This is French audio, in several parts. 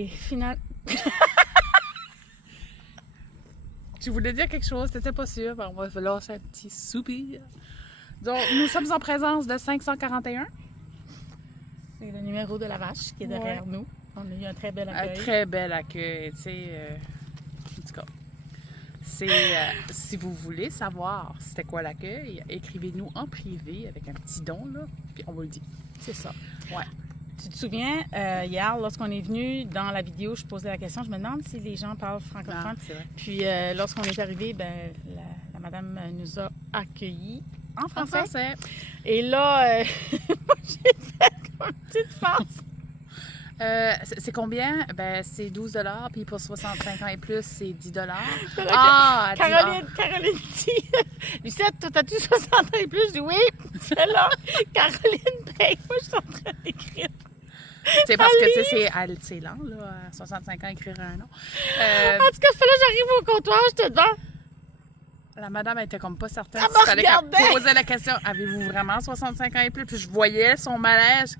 Et finalement... Tu voulais dire quelque chose, t'étais pas sûre. On va lâcher un petit soupir. Donc, nous sommes en présence de 541. C'est le numéro de la vache qui est derrière nous. On a eu un très bel accueil. Un très bel accueil, tu sais. En tout cas, si vous voulez savoir c'était quoi l'accueil, écrivez-nous en privé avec un petit don, là, puis on vous le dit. C'est ça. Ouais. Tu te souviens, hier, lorsqu'on est venu, dans la vidéo, je posais la question, je me demande si les gens parlent francophone. C'est vrai. Puis, lorsqu'on est arrivé, ben, la madame nous a accueillis en En français. français. Et là, moi, j'ai fait comme une petite farce. C'est combien? Ben, c'est 12 $, puis pour 65 ans et plus, c'est 10 $. Ah! Caroline dit, Lucette, toi, t'as-tu 60 ans et plus? Je dis oui, c'est là. Caroline, ben, moi, je suis en train d'écrire. C'est parce que, tu sais, c'est lent, là, à 65 ans, écrire un nom. En tout cas, là, j'arrive au comptoir, je te donne. La madame était comme pas certaine. Elle Il me fallait qu'elle regardait. posait la question, avez-vous vraiment 65 ans et plus? Puis je voyais son malaise.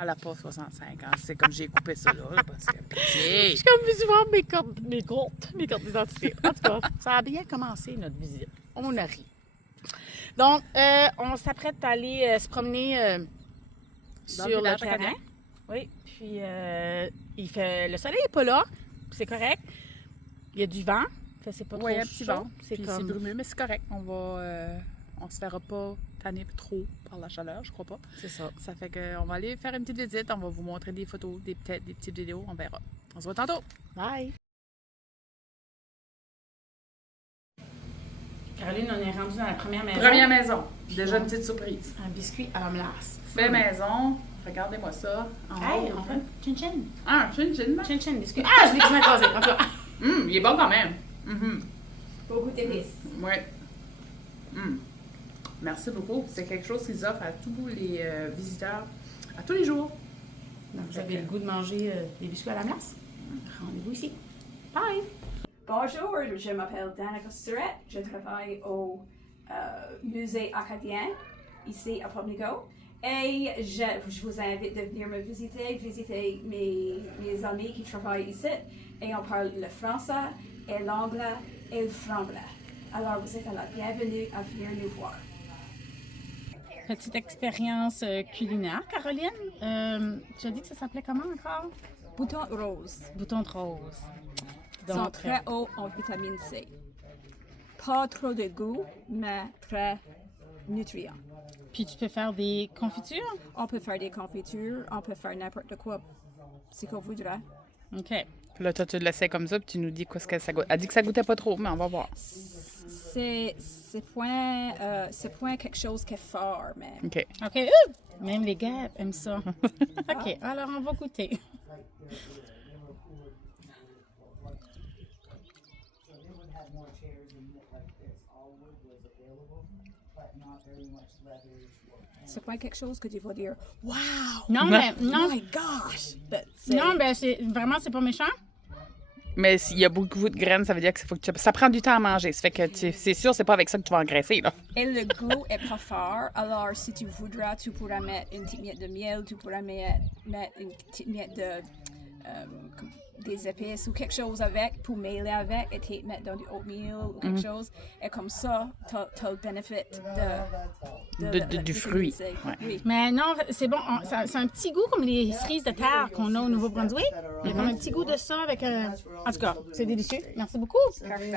Elle n'a pas 65 ans. C'est comme j'ai coupé ça là, parce que Je pitié. suis comme venu voir mes cartes d'identité. En tout cas, ça a bien commencé, notre visite. On a ri. Donc, on s'apprête à aller se promener sur le village terrain. acadien. Oui, puis le soleil n'est pas là, c'est correct. Il y a du vent, c'est pas trop Oui, un petit chaud. vent. C'est Puis comme... c'est brumeux, mais c'est correct. On se fera pas tanner trop par la chaleur, je crois pas. C'est ça. Ça fait qu'on va aller faire une petite visite. On va vous montrer des photos, des petites vidéos. On verra. On se voit tantôt. Bye! Caroline, on est rendu dans la première maison. Première maison. Déjà une petite surprise. Un biscuit à la glace. Fait maison. Regardez-moi ça. Hey, on fait chin-chin. Ah, chin-chin. Chin-chin, biscuit. Ah, je l'ai dit écrasé. En tout cas. Il est bon quand même. Beaucoup d'épices. Oui. Merci beaucoup. C'est quelque chose qu'ils offrent à tous les visiteurs à tous les jours. Donc, vous avez le goût de manger des biscuits à la glace? Rendez-vous ici. Bye! Bonjour, je m'appelle Danica Surette. Je travaille au musée acadien ici à Pubnico. Et je vous invite de venir me visiter mes amis qui travaillent ici. Et on parle le français, et l'anglais et le franglais. Alors, vous êtes la bienvenue à venir nous voir. Petite expérience culinaire, Caroline. Tu as dit que ça s'appelait comment encore? Bouton rose. Bouton de rose. Ils sont très hauts en vitamine C. Pas trop de goût, mais très nutrients. Puis tu peux faire des confitures? On peut faire des confitures, on peut faire n'importe quoi, si qu'on voudrait. OK. Là, toi, tu le laissais comme ça, puis tu nous dis quoi ce que ça goûte. Elle dit que ça goûtait pas trop, mais on va voir. C'est point quelque chose qui est fort, mais... OK. OK. Même les gars aiment ça. OK. Alors, on va goûter. C'est pas quelque chose que tu vas dire « Wow! Non, mais... Oh Non, my gosh! » non, ben c'est pas méchant. Mais s'il y a beaucoup de graines, ça veut dire que ça prend du temps à manger. Ça fait que c'est sûr, c'est pas avec ça que tu vas engraisser, là. Et le goût est pas fort, alors si tu voudras, tu pourras mettre une petite miette de miel, tu pourras mettre une petite miette de... des épices ou quelque chose avec pour mêler avec et te mettre dans du oatmeal ou quelque chose. Et comme ça, tu as le bénéfice Du fruit. Ouais. Oui. Mais non, c'est bon. C'est un petit goût comme les cerises de terre qu'on a au Nouveau-Brunswick. Il y a comme un petit goût de ça avec un... En tout cas, c'est délicieux. Merci beaucoup. Parfait.